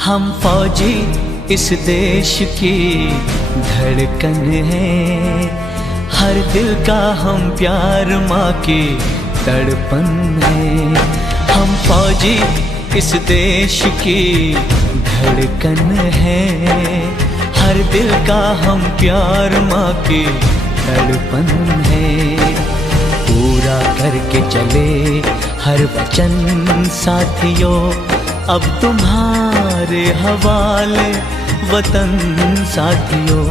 हम फौजी इस देश की धड़कन है, हर दिल का हम प्यार माँ की तड़पन है। हम फौजी इस देश की धड़कन है, हर दिल का हम प्यार माँ की तड़पन है। पूरा करके चले हर वचन साथियों, अब तुम्हारे हवाले वतन साथियों।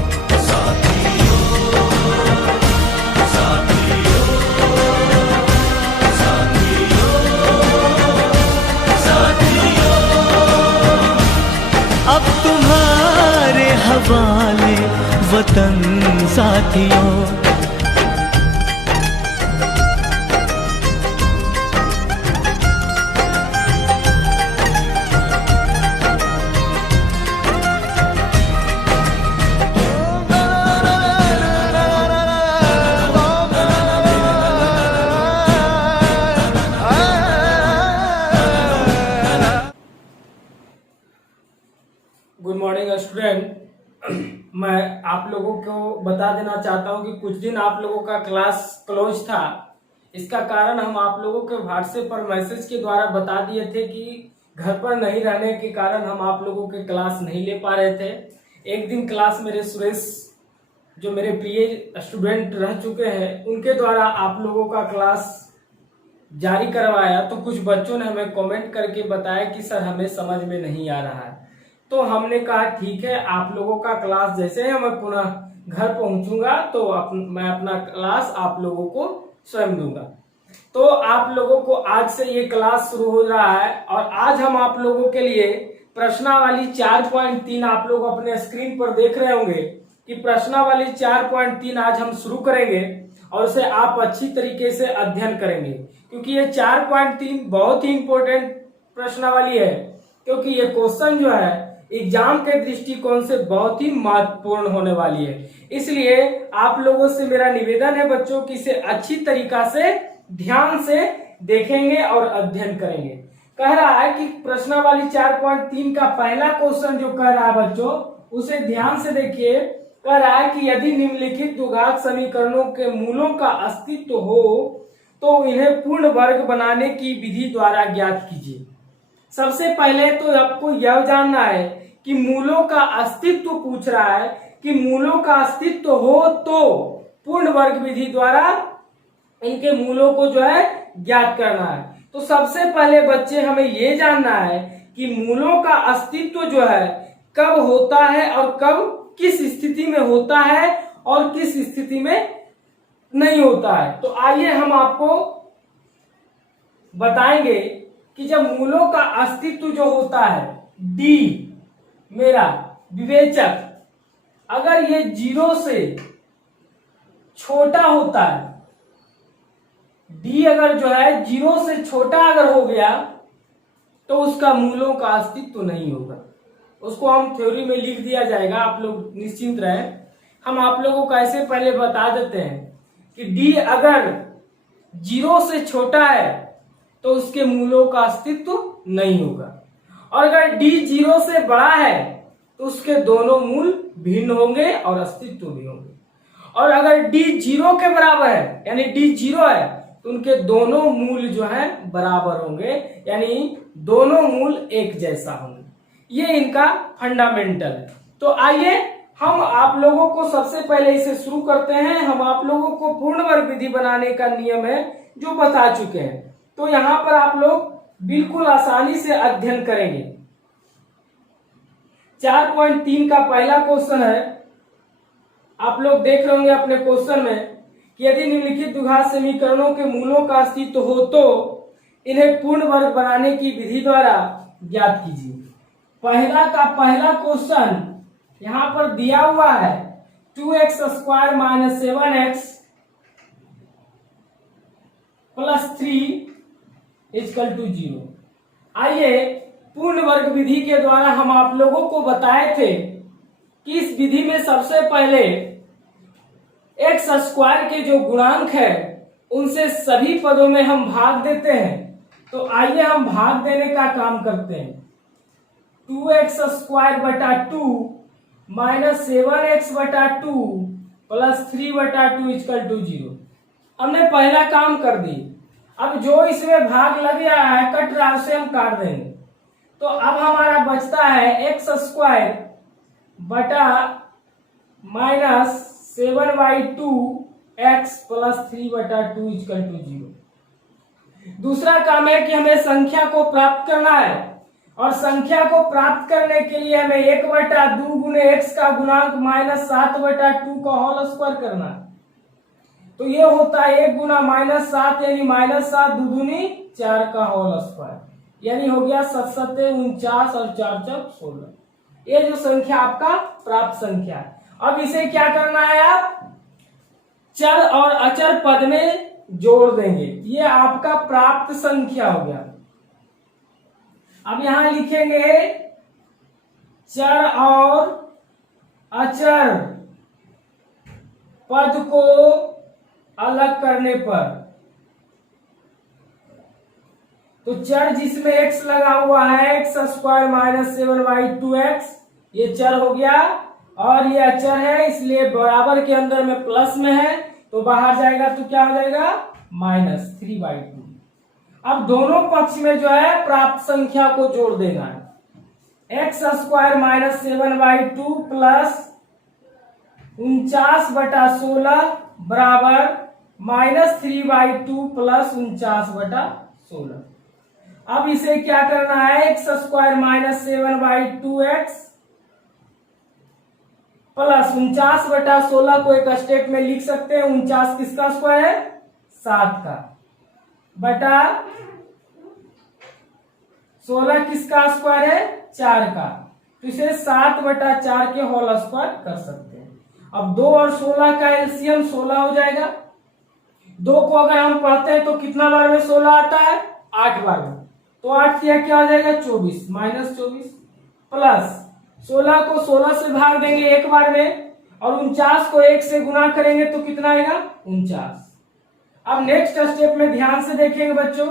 अब तुम्हारे हवाले वतन साथियों। Good morning student. मैं आप लोगों को बता देना चाहता हूं कि कुछ दिन आप लोगों का क्लास क्लोज था। इसका कारण हम आप लोगों के व्हाट्सएप पर मैसेज के द्वारा बता दिए थे कि घर पर नहीं रहने के कारण हम आप लोगों के क्लास नहीं ले पा रहे थे। एक दिन क्लास मेरे सुरेश जो मेरे प्रिय स्टूडेंट रह चुके हैं उनके द्वारा आप लोगों का क्लास जारी करवाया, तो कुछ बच्चों ने हमें कमेंट करके बताया कि सर हमें समझ में नहीं आ रहा है। तो हमने कहा ठीक है, आप लोगों का क्लास जैसे ही मैं पुनः घर पहुंचूंगा तो मैं अपना क्लास आप लोगों को स्वयं दूंगा। तो आप लोगों को आज से ये क्लास शुरू हो रहा है और आज हम आप लोगों के लिए प्रश्नावली 4.3 आप लोग अपने स्क्रीन पर देख रहे होंगे कि प्रश्नावली 4.3 आज हम शुरू करेंगे और उसे आप अच्छी तरीके से अध्ययन करेंगे, क्योंकि ये 4.3 बहुत ही इंपॉर्टेंट प्रश्नावली है, क्योंकि ये क्वेश्चन जो है एग्जाम के दृष्टिकोण से बहुत ही महत्वपूर्ण होने वाली है। इसलिए आप लोगों से मेरा निवेदन है बच्चों कि इसे अच्छी तरीका से ध्यान से देखेंगे और अध्ययन करेंगे। कह रहा है कि प्रश्नावली 4.3 का पहला क्वेश्चन जो कह रहा है बच्चों उसे ध्यान से देखिए। कह रहा है कि यदि निम्नलिखित द्विघात समीकरणों के मूलों का अस्तित्व हो तो इन्हें पूर्ण वर्ग बनाने की विधि द्वारा ज्ञात कीजिए। सबसे पहले तो आपको यह जानना है कि मूलों का अस्तित्व पूछ रहा है कि मूलों का अस्तित्व हो तो पूर्ण वर्ग विधि द्वारा इनके मूलों को जो है ज्ञात करना है। तो सबसे पहले बच्चे हमें ये जानना है कि मूलों का अस्तित्व जो है कब होता है और कब किस स्थिति में होता है और किस स्थिति में नहीं होता है। तो आइए हम आपको बताएंगे कि जब मूलों का अस्तित्व जो होता है डी मेरा विवेचक अगर ये 0 से छोटा होता है, डी अगर जो है 0 से छोटा अगर हो गया तो उसका मूलों का अस्तित्व नहीं होगा। उसको हम थ्योरी में लिख दिया जाएगा, आप लोग निश्चिंत रहें। हम आप लोगों को ऐसे पहले बता देते हैं कि डी अगर 0 से छोटा है तो उसके मूलों का अस्तित्व नहीं होगा, और अगर डी 0 से बड़ा है तो उसके दोनों मूल भिन्न होंगे और अस्तित्व भी होंगे, और अगर डी 0 के बराबर है यानी डी 0 है तो उनके दोनों मूल जो है बराबर होंगे, यानी दोनों मूल एक जैसा होंगे। ये इनका फंडामेंटल है। तो आइए हम आप लोगों को सबसे पहले इसे शुरू करते हैं। हम आप लोगों को पूर्ण वर्ग विधि बनाने का नियम है जो बता चुके हैं, तो यहाँ पर आप लोग बिल्कुल आसानी से अध्ययन करेंगे। 4.3 का पहला क्वेश्चन है, आप लोग देख रहे होंगे अपने क्वेश्चन में कि यदि निम्नलिखित द्विघात समीकरणों के मूलों का अस्तित्व हो तो इन्हें पूर्ण वर्ग बनाने की विधि द्वारा ज्ञात कीजिए। पहला का पहला क्वेश्चन यहाँ पर दिया हुआ है 2x square minus 7x plus 3 equal to 0। आइए पूर्ण वर्ग विधि के द्वारा हम आप लोगों को बताए थे कि इस विधि में सबसे पहले एक्स स्क्वायर के जो गुणांक है उनसे सभी पदों में हम भाग देते हैं। तो आइए हम भाग देने का काम करते हैं। 2x² बटा 2 माइनस 7x बटा 2 प्लस 3/2 इक्वल टू 0। हमने पहला काम कर दी। अब जो इसमें भाग लग रहा है कट रहा है उसे हम काट देंगे। तो अब हमारा बचता है x² बटा minus 7/2 x plus 3/2 equal to 0। दूसरा काम है कि हमें संख्या को प्राप्त करना है और संख्या को प्राप्त करने के लिए हमें 1/2 गुने x का गुणांक माइनस 7/2 का होल स्क्वायर करना है। तो ये होता है 1 गुना -7 यानी -7 दूनी 4 का होल स्क्वायर, यानी हो गया 7 7 49 और 4 4 16। ये जो संख्या आपका प्राप्त संख्या है। अब इसे क्या करना है, आप चर और अचर पद में जोड़ देंगे। ये आपका प्राप्त संख्या हो गया। अब यहां लिखेंगे चर और अचर पद को अलग करने पर, तो चर जिसमें x लगा हुआ है x² माइनस 7/2x ये चर हो गया, और ये अचर है इसलिए बराबर के अंदर में प्लस में है तो बाहर जाएगा तो क्या हो जाएगा -3/2। अब दोनों पक्ष में जो है प्राप्त संख्या को जोड़ देना है। x² माइनस 7/2 प्लस 49/16 बराबर -3/2 प्लस 49/16। अब इसे क्या करना है, x² माइनस 7/2x प्लस 49/16 को एक स्टेप में लिख सकते हैं। 49 किसका स्क्वायर है, 7 का, बटा 16 किसका स्क्वायर है, 4 का। तो इसे 7/4 के होल स्क्वायर कर सकते हैं। अब 2 और 16 का एलसीएम 16 हो जाएगा। 2 को अगर हम पढ़ते हैं तो कितना बार में 16 आता है, 8 बार में। तो 8 क्या हो जाएगा 24 -24 प्लस 16 को 16 से भाग देंगे एक बार में, और 49 को 1 से गुना करेंगे तो कितना आएगा 49। अब नेक्स्ट स्टेप में ध्यान से देखेंगे बच्चों,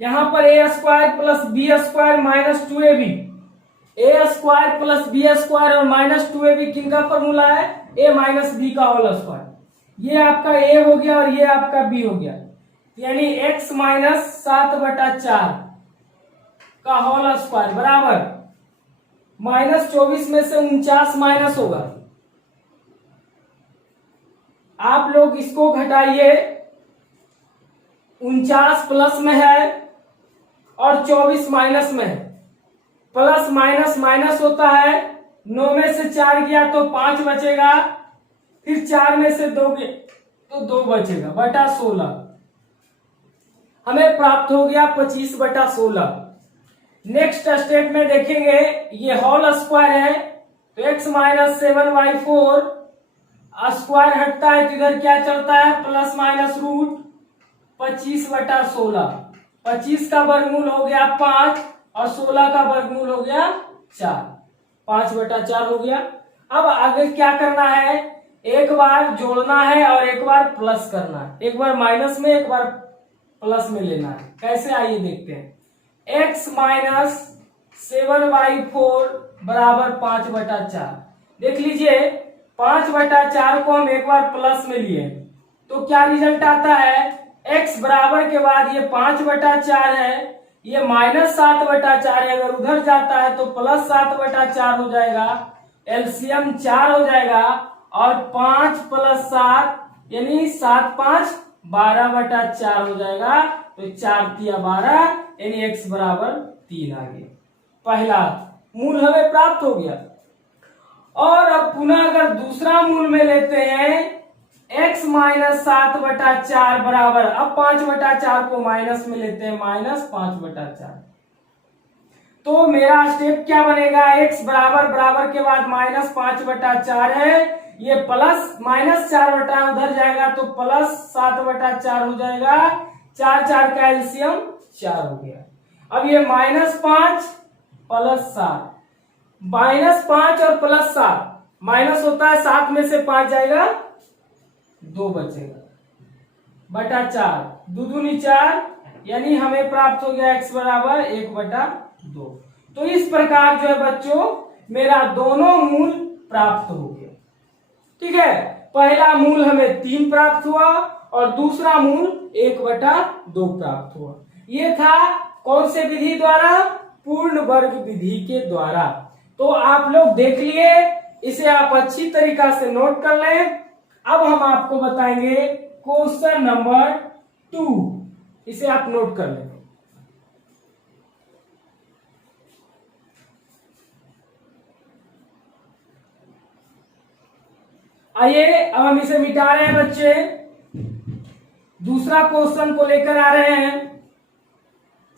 यहां पर a² plus b² minus 2ab, a² plus b² और माइनस 2ab किनका फॉर्मूला है, a माइनस b का होल स्क्वायर। ये आपका a हो गया और ये आपका b हो गया, यानी x माइनस 7/4 का होल स्क्वायर बराबर -24 में से 49 माइनस होगा। आप लोग इसको घटाइए, 49 प्लस में है और 24 माइनस में है। प्लस माइनस माइनस होता है, 9 में से 4 गया तो 5 बचेगा, फिर 4 में से 2 गया तो 2 बचेगा, बटा 16। हमें प्राप्त हो गया 25/16। नेक्स्ट स्टेप में देखेंगे, ये होल स्क्वायर है तो x माइनस 7/4 स्क्वायर हटता है तो इधर क्या चलता है, प्लस माइनस रूट 25/16। 25 का वर्गमूल हो गया 5 और 16 का वर्गमूल हो गया 4, 5/4 हो गया। अब आगे क्या करना है, एक बार जोड़ना है और एक बार प्लस करना है, एक बार माइनस में एक बार प्लस में लेना है। कैसे, आइए देखते हैं। x माइनस 7/4 बराबर 5/4। देख लीजिए 5/4 को हम एक बार प्लस में लिए तो क्या रिजल्ट आता है, x बराबर के बाद ये 5/4 है, ये माइनस 7/4 है, अगर उधर जाता है तो प्लस 7/4 हो जाएगा, एलसीएम 4 हो जाएगा, और 5 प्लस 7 यानी 7 5 12/4 हो जाएगा। तो 4 तिया 12 यानी x बराबर 3 आ गया। पहला मूल हमें प्राप्त हो गया। और अब पुनः अगर दूसरा मूल में लेते हैं, x माइनस 7/4 बराबर, अब 5/4 को माइनस में लेते हैं, माइनस 5/4। तो मेरा स्टेप क्या बनेगा, x बराबर के बाद माइनस 5/4 है, ये प्लस माइनस 4 उधर जाएगा तो प्लस 7/4 हो जाएगा। 4 4 का एलसीएम 4 हो गया। अब ये -5 प्लस 7, -5 और प्लस 7, माइनस होता है 7 में से 5 जाएगा 2 बचेगा, बटा 4, 2 दूनी 4 यानी हमें प्राप्त हो गया x बराबर 1/2। तो इस प्रकार जो है बच्चों मेरा दोनों मूल प्राप्त हो गया। ठीक है, पहला मूल हमें 3 प्राप्त हुआ और दूसरा मूल 1/2 प्राप्त हुआ। ये था कौन से विधि द्वारा? पूर्ण वर्ग विधि के द्वारा। तो आप लोग देख लिए, इसे आप अच्छी तरीका से नोट कर लें। अब हम आपको बताएंगे क्वेश्चन नंबर 2, इसे आप नोट कर लें। आइए अब हम इसे मिटा रहे हैं बच्चे, दूसरा क्वेश्चन को लेकर आ रहे हैं।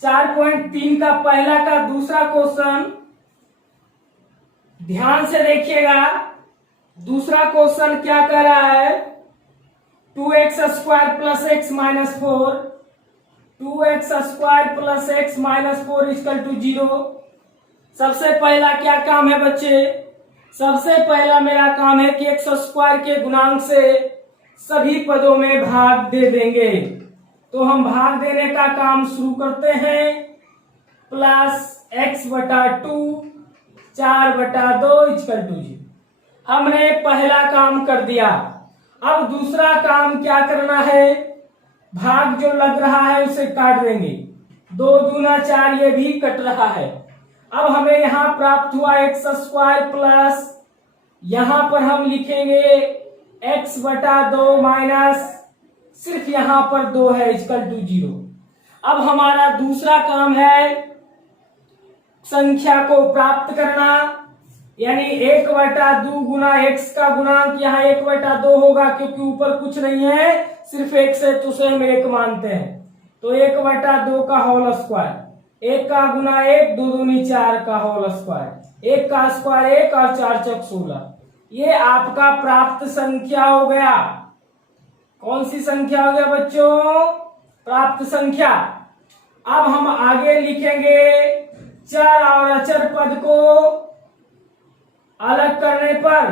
4.3 का पहला का दूसरा क्वेश्चन ध्यान से देखिएगा। दूसरा क्वेश्चन क्या कह रहा है? 2x² plus x minus 4, 2x² plus x minus 4 equal to 0। सबसे पहला क्या काम है बच्चे? सबसे पहला मेरा काम है कि x² के गुणांक से सभी पदों में भाग दे देंगे। तो हम भाग देने का काम शुरू करते हैं। Plus x/2 4/2 equal to 0। हमने पहला काम कर दिया। अब दूसरा काम क्या करना है? भाग जो लग रहा है उसे काट देंगे। 2 दूना 4, ये भी कट रहा है। अब हमें यहां प्राप्त हुआ x² प्लस, यहां पर हम लिखेंगे x/2 माइनस सिर्फ यहां पर 2 है इक्वल टू 0। अब हमारा दूसरा काम है संख्या को प्राप्त करना, यानी 1/2 गुना x का गुणांक यहाँ 1/2 होगा, क्योंकि ऊपर कुछ नहीं है सिर्फ x है तो उसे हम 1 मानते हैं। तो 1/2 का होल स्क्वायर, 1 का गुना 1, 2 दूनी 4 का होल स्क्वायर, 1 का स्क्वायर 1 और 4 चौक 16। ये आपका प्राप्त संख्या हो गया। कौन सी संख्या हो गया बच्चों? प्राप्त संख्या। अब हम आगे लिखेंगे चर और अचर पद को अलग करने पर,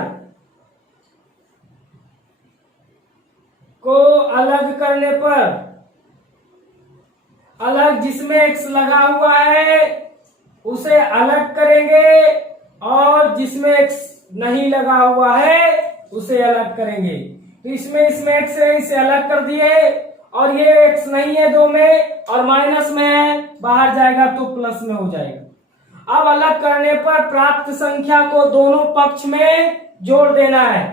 अलग जिसमें x लगा हुआ है उसे अलग करेंगे और जिसमें x नहीं लगा हुआ है उसे अलग करेंगे। तो इसमें x है, इसे अलग कर दिए, और ये x नहीं है 2 में और माइनस में है, बाहर जाएगा तो प्लस में हो जाएगा। अब अलग करने पर प्राप्त संख्या को दोनों पक्ष में जोड़ देना है।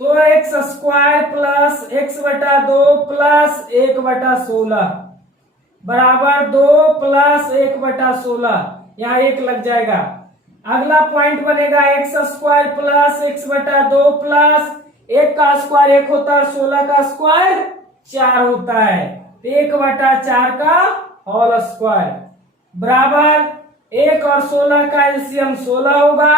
तो x² प्लस x/2 प्लस 1/16 बराबर 2 प्लस 1/16, यहाँ 1 लग जाएगा। अगला पॉइंट बनेगा x² प्लस x/2 प्लस 1 का स्क्वायर 1 होता है, 16 का स्क्वायर 4 होता है, 1/4 का होल स्क्वायर बराबर 1 और 16 का एलसीएम 16 होगा।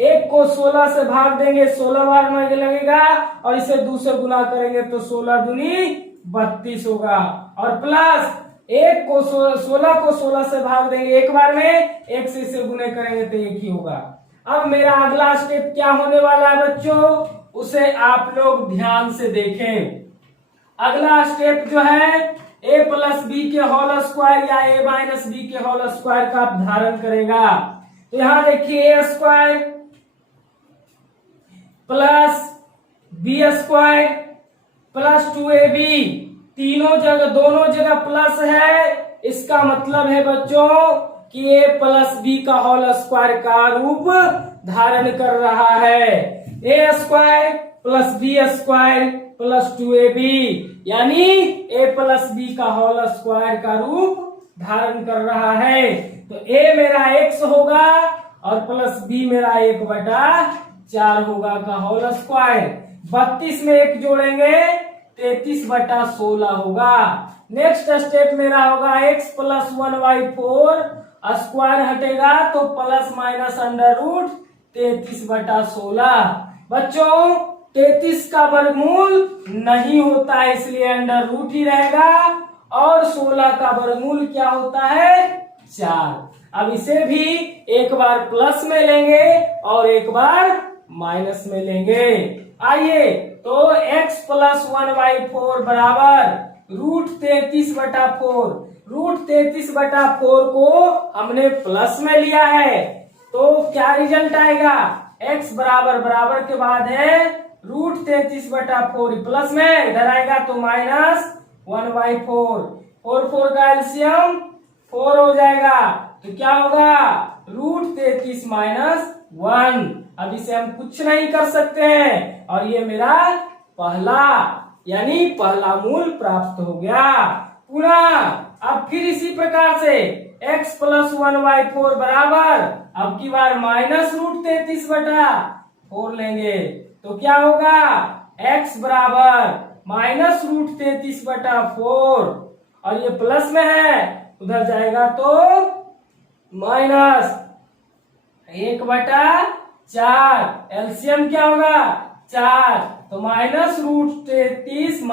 1 को 16 से भाग देंगे 16 बार में लगेगा और इसे 2 से गुना करेंगे तो 16 दूनी 32 होगा, और प्लस 1 को 16 को 16 से भाग देंगे एक बार में, 1 से इसे गुने करेंगे तो 1 ही होगा। अब मेरा अगला स्टेप क्या होने वाला है बच्चों, उसे आप लोग ध्यान से देखें। अगला स्टेप जो है a प्लस बी के होल स्क्वायर या a माइनस बी के होल स्क्वायर का धारण करेगा। तो यहां देखिए a² plus b² plus 2ab, दोनों जगह प्लस है। इसका मतलब है बच्चों कि a प्लस बी का होल स्क्वायर का रूप धारण कर रहा है। a² plus b² plus 2ab, यानी a प्लस बी का होल स्क्वायर का रूप धारण कर रहा है। तो a मेरा x होगा और प्लस b मेरा 1/4 होगा का होल स्क्वायर। 32 में 1 जोड़ेंगे 33/16 होगा। नेक्स्ट स्टेप मेरा होगा x प्लस 1/4, स्क्वायर हटेगा तो प्लस माइनस अंडर रूट 33/16। बच्चों 33 का वर्गमूल नहीं होता है इसलिए अंडर रूट ही रहेगा, और 16 का वर्गमूल क्या होता है 4। अब इसे भी एक बार प्लस में लेंगे और एक बार माइनस में लेंगे। आइए तो x प्लस 1/4 बराबर रूट 33/4, √33/4 को हमने प्लस में लिया है, तो क्या रिजल्ट आएगा? x बराबर के बाद है √33/4 प्लस में, इधर आएगा तो -1/4। 4 का एलसीएम 4 हो जाएगा, तो क्या होगा? √33 - 1। अब इसे हम कुछ नहीं कर सकते हैं, और ये मेरा पहला यानी पहला मूल प्राप्त हो गया। पुनः अब फिर इसी प्रकार से x + 1/4 बराबर अब की बार -√33/4 लेंगे, तो क्या होगा? x बराबर -√33/4, और ये प्लस में है, उधर जाएगा तो -1/4। एलसीएम क्या होगा? 4, तो -√33 -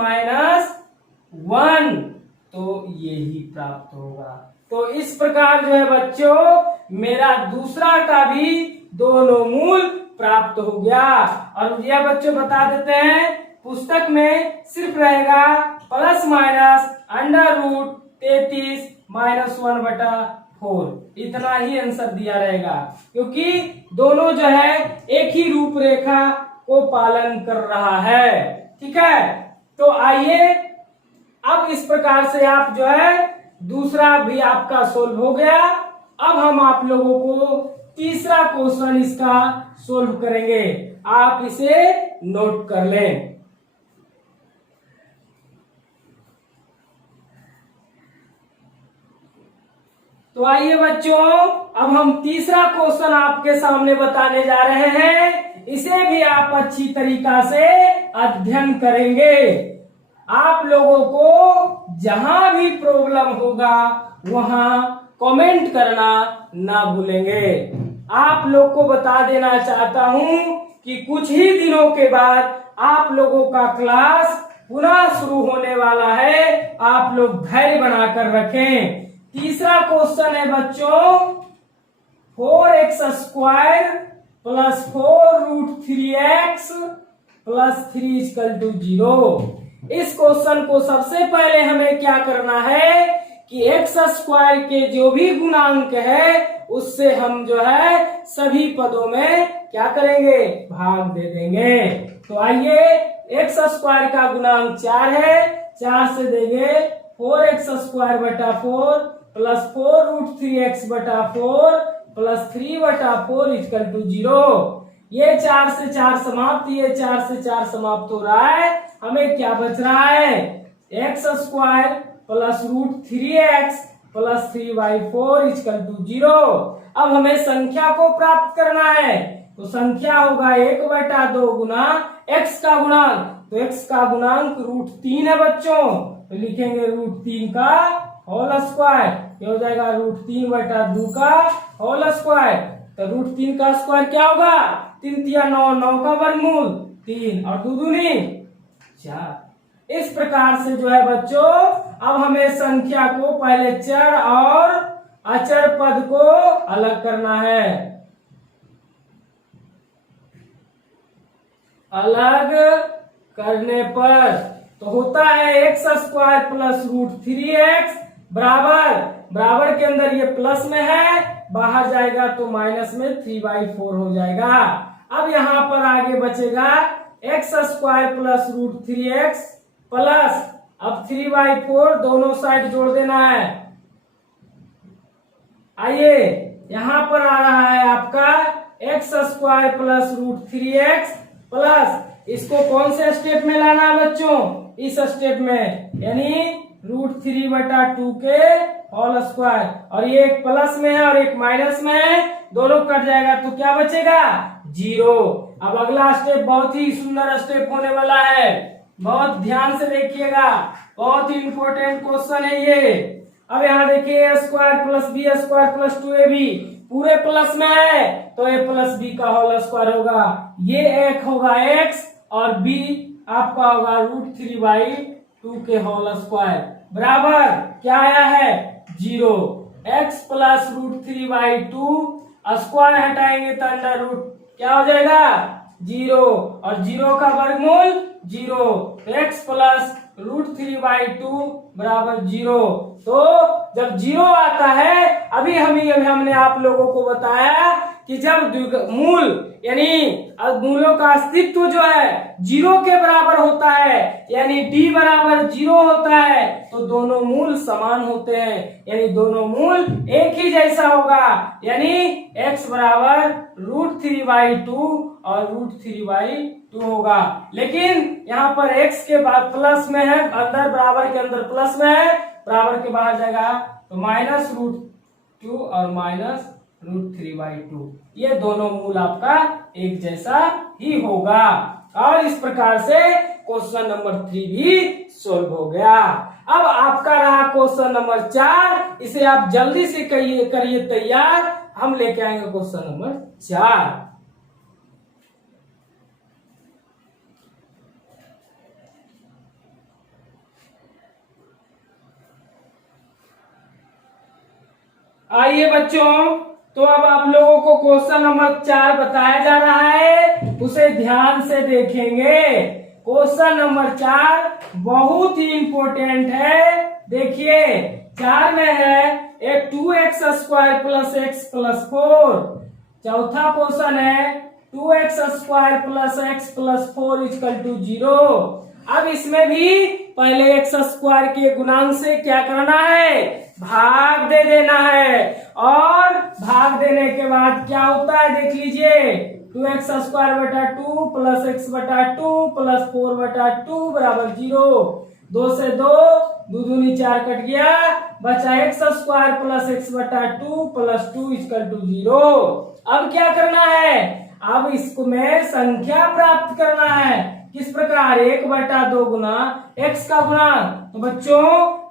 1, तो यही प्राप्त होगा। तो इस प्रकार जो है बच्चों, मेरा दूसरा का भी दोनों मूल प्राप्त हो गया। और यह बच्चों बता देते हैं, पुस्तक में सिर्फ रहेगा ±√33 - 1/4, इतना ही आंसर दिया रहेगा, क्योंकि दोनों जो है एक ही रूपरेखा को पालन कर रहा है। ठीक है, तो आइए अब इस प्रकार से आप जो है दूसरा भी आपका सोल्व हो गया। अब हम आप लोगों को तीसरा क्वेश्चन इसका सोल्व करेंगे, आप इसे नोट कर लें। तो आइए बच्चों, अब हम तीसरा क्वेश्चन आपके सामने बताने जा रहे हैं। इसे भी आप अच्छी तरीका से अध्ययन करेंगे। आप लोगों को जहां भी प्रॉब्लम होगा वहां कमेंट करना ना भूलेंगे। आप लोग को बता देना चाहता हूं कि कुछ ही दिनों के बाद आप लोगों का क्लास पुनः शुरू होने वाला है। आप लोग धैर्य बनाकर रखें। तीसरा क्वेश्चन है बच्चों, 4x² + 4√3x + 3 = 0। इस क्वेश्चन को सबसे पहले हमें क्या करना है कि x² के जो भी गुणांक है उससे हम जो है सभी पदों में क्या करेंगे? भाग दे देंगे। तो आइए, x² का गुणांक 4 है, 4 से देंगे 4x² + 4√3x/4 + 3/4 = 0। ये 4 से 4 समाप्त, ये 4 से 4 समाप्त हो रहा है। हमें क्या बच रहा है? x² + √3x + 3/4 = 0। अब हमें संख्या को प्राप्त करना है, तो संख्या होगा 1/2 गुना x का गुणांक, तो x का गुणांक √3 है बच्चों, तो लिखेंगे √3 का होल स्क्वायर। ये हो जाएगा √3/2 का होल स्क्वायर। तो √3 का स्क्वायर क्या होगा? 3 × 9, 9 का वर्गमूल 3 और 2 दूनी 4। इस प्रकार से जो है बच्चों, अब हमें संख्या को पहले चर और अचर पद को अलग करना है। अलग करने पर तो होता है x² + √3x बराबर के अंदर ये प्लस में है, बाहर जाएगा तो माइनस में 3/4 हो जाएगा। अब यहाँ पर आगे बचेगा x² + √3x प्लस, अब 3/4 दोनों साइड जोड़ देना है। आइए, यहाँ पर आ रहा है आपका x² + √3x प्लस, इसको कौन से स्टेप में लाना है बच्चों? इस स्टेप में, यानी √3/2 के होल स्क्वायर, और ये एक प्लस में है और एक माइनस में है, दोनों कट जाएगा तो क्या बचेगा? 0। अब अगला स्टेप बहुत ही सुंदर स्टेप होने वाला है, बहुत ध्यान से देखिएगा, बहुत ही इंपॉर्टेंट क्वेश्चन है ये। अब यहाँ देखिए a² + b² + 2ab पूरे प्लस में है, तो a + b का होल स्क्वायर होगा। ये एक होगा x और b आपका होगा √3/2 के होल स्क्वायर बराबर क्या आया है? 0। x + √3/2 स्क्वायर हटाएंगे तो अंडर रूट क्या हो जाएगा? 0, और 0 का वर्गमूल 0, x + √3/2 = 0। तो जब 0 आता है, अभी हमने आप लोगों को बताया कि जब मूल यानी मूलों का अस्तित्व जो है 0 के बराबर होता है, यानी d बराबर 0 होता है, तो दोनों मूल समान होते हैं, यानी दोनों मूल एक ही जैसा होगा, यानी x बराबर √3/2 और √3/2 होगा। लेकिन यहाँ पर x के बाद प्लस में है, अंदर बराबर के अंदर प्लस में है, बराबर के बाहर जाएगा तो -√2 और -√3/2, ये दोनों मूल आपका एक जैसा ही होगा। और इस प्रकार से क्वेश्चन नंबर 3 भी सोल्व हो गया। अब आपका रहा क्वेश्चन नंबर 4, इसे आप जल्दी से करिए तैयार, हम लेके आएंगे क्वेश्चन नंबर 4। आइए बच्चों, तो अब आप लोगों को क्वेश्चन नंबर 4 बताया जा रहा है, उसे ध्यान से देखेंगे। क्वेश्चन नंबर 4 बहुत ही इंपॉर्टेंट है। देखिए 4 में है एक 2x² + x + 4। चौथा क्वेश्चन है 2x² + x + 4 = 0। अब इसमें भी पहले x² के गुणांक से क्या करना है, भाग दे देना है, और भाग देने के बाद क्या होता है देख लीजिए, 2x² + 2 + x/2 + 4/2 बराबर 0। 2 से 2, 2 दूनी 4 कट गया, बचा x² + x/2 + 2 = 0। अब क्या करना है, अब इसको में संख्या प्राप्त करना है। किस प्रकार, 1/2 गुना x का गुणांक, तो बच्चों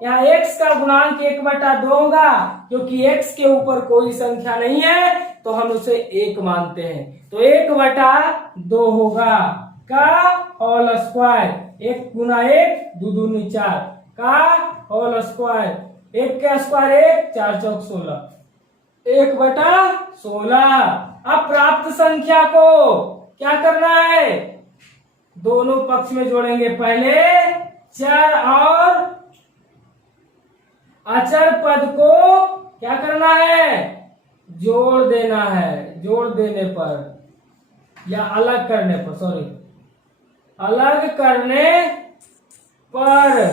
यहाँ x का गुणांक 1/2 होगा, क्योंकि x के ऊपर कोई संख्या नहीं है तो हम उसे 1 मानते हैं, तो 1/2 होगा का होल स्क्वायर, 1 गुना 1, 2 दूनी 4 का होल स्क्वायर, 1 का स्क्वायर 1, 4 चौक 16, 1/16। अब प्राप्त संख्या को क्या करना है, दोनों पक्ष में जोड़ेंगे। पहले चर और अचर पद को क्या करना है, जोड़ देना है। जोड़ देने पर या अलग करने पर, सॉरी अलग करने पर,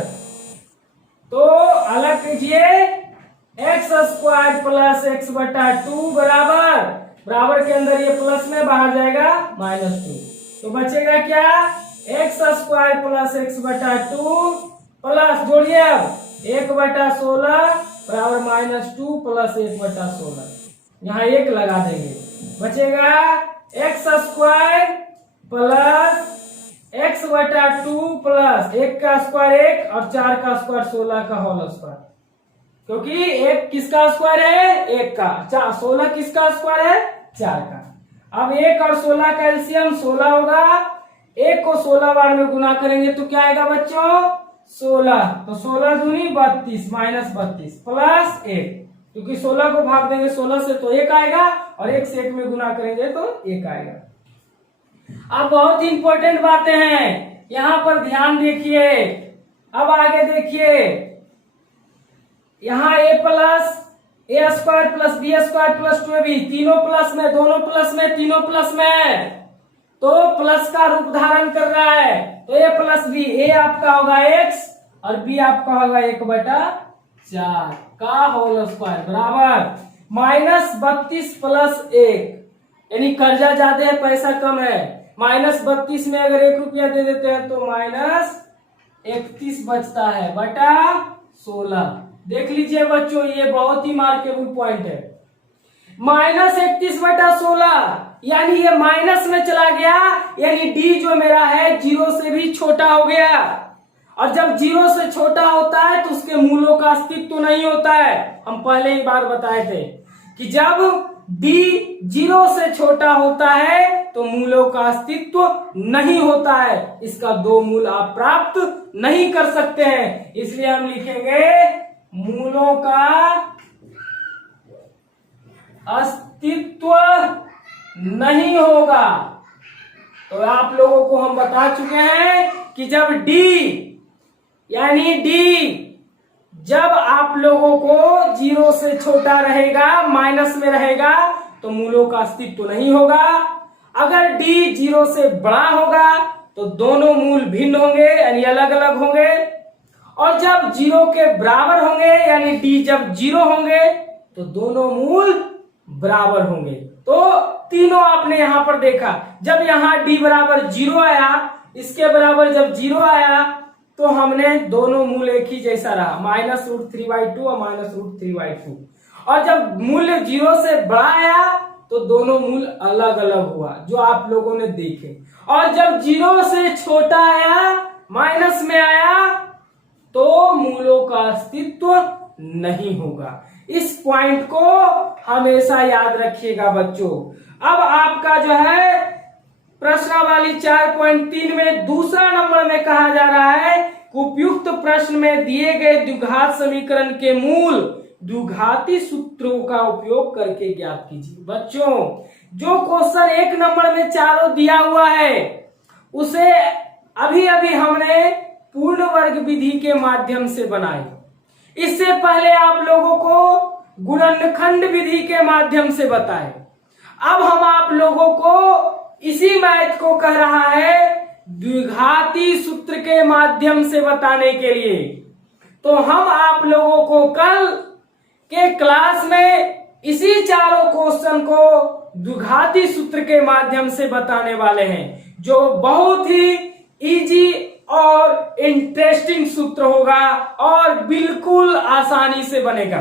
तो अलग कीजिए, x² + x/2 बराबर के अंदर ये प्लस में बाहर जाएगा -2, तो बचेगा क्या, x² + x/2 प्लस, जोड़िए अब 1/16 बराबर -2 + 1/16, यहाँ 1 लगा देंगे, बचेगा x² + x/2 प्लस 1 का स्क्वायर 1 और 4 का स्क्वायर 16 का होल स्क्वायर, क्योंकि 1 किसका स्क्वायर है, 1 का, 16 किसका स्क्वायर है, 4 का। अब 1 और 16 का एलसीएम 16 होगा, 1 को 16 बार में गुना करेंगे तो क्या आएगा बच्चों, 16, तो 16 दूनी 32 -32 प्लस 1, क्योंकि 16 को भाग देंगे 16 से तो 1 आएगा, और 1 से 1 में गुना करेंगे तो 1 आएगा। अब बहुत इंपॉर्टेंट बातें हैं, यहां पर ध्यान देखिए। अब आगे देखिए, यहाँ a + a² + b² + 2ab, तीनों प्लस में, दोनों प्लस में, तीनों प्लस में, तो प्लस का रूप धारण कर रहा है, तो a + b, a आपका होगा x और b आपका होगा 1/4 का होल स्क्वायर बराबर -32 + 1, यानी कर्जा ज्यादा है पैसा कम है, -32 में अगर 1 रुपया दे देते हैं तो -31 बचता है बटा 16। देख लीजिए बच्चों, ये बहुत ही मार्केबल पॉइंट है, -31/16, यानी ये माइनस में चला गया, यानी डी जो मेरा है 0 से भी छोटा हो गया, और जब 0 से छोटा होता है तो उसके मूलों का अस्तित्व नहीं होता है। हम पहले ही बार बताए थे कि जब d 0 से छोटा होता है तो मूलों का अस्तित्व नहीं होता है, इसका 2 मूल आप प्राप्त नहीं कर सकते हैं, इसलिए हम लिखेंगे मूलों का अस्तित्व नहीं होगा। तो आप लोगों को हम बता चुके हैं कि जब d यानी d जब आप लोगों को 0 से छोटा रहेगा, माइनस में रहेगा, तो मूलों का अस्तित्व नहीं होगा। अगर d 0 से बड़ा होगा तो दोनों मूल भिन्न होंगे, यानी अलग अलग होंगे। और जब 0 के बराबर होंगे, यानी d जब 0 होंगे, तो दोनों मूल बराबर होंगे। तो तीनों आपने यहां पर देखा, जब यहां d बराबर 0 आया, इसके बराबर जब 0 आया, तो हमने दोनों मूल एक ही जैसा रहा, -√3/2 और -√3/2। और जब मूल्य 0 से बड़ा आया तो दोनों मूल अलग अलग हुआ, जो आप लोगों ने देखे। और जब 0 से छोटा आया, माइनस में आया, तो मूलों का अस्तित्व नहीं होगा। इस पॉइंट को हमेशा याद रखिएगा बच्चों। अब आपका जो है प्रश्नावली 4.3 में दूसरा नंबर में कहा जा रहा है, उपयुक्त प्रश्न में दिए गए द्विघात समीकरण के मूल द्विघाती सूत्रों का उपयोग करके ज्ञात कीजिए। बच्चों, जो क्वेश्चन 1 नंबर में चारों दिया हुआ है, उसे अभी अभी हमने पूर्ण वर्ग विधि के माध्यम से बनाई। इससे पहले आप लोगों को गुणनखंड विधि के माध्यम से बताए। अब हम आप लोगों को इसी मैथ को कह रहा है द्विघाती सूत्र के माध्यम से बताने के लिए। तो हम आप लोगों को कल के क्लास में इसी चारों क्वेश्चन को द्विघाती सूत्र के माध्यम से बताने वाले हैं, जो बहुत ही इजी और इंटरेस्टिंग सूत्र होगा और बिल्कुल आसानी से बनेगा।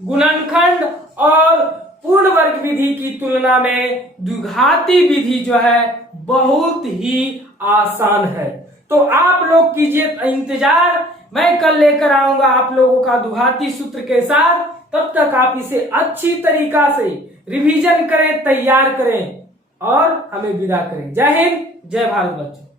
गुणनखंड और पूर्ण वर्ग विधि की तुलना में द्विघाती विधि जो है बहुत ही आसान है। तो आप लोग कीजिए इंतजार, मैं कल लेकर आऊंगा आप लोगों का द्विघाती सूत्र के साथ। तब तक आप इसे अच्छी तरीका से रिवीजन करें, तैयार करें और हमें विदा करें। जय हिंद, जय भारत बच्चों।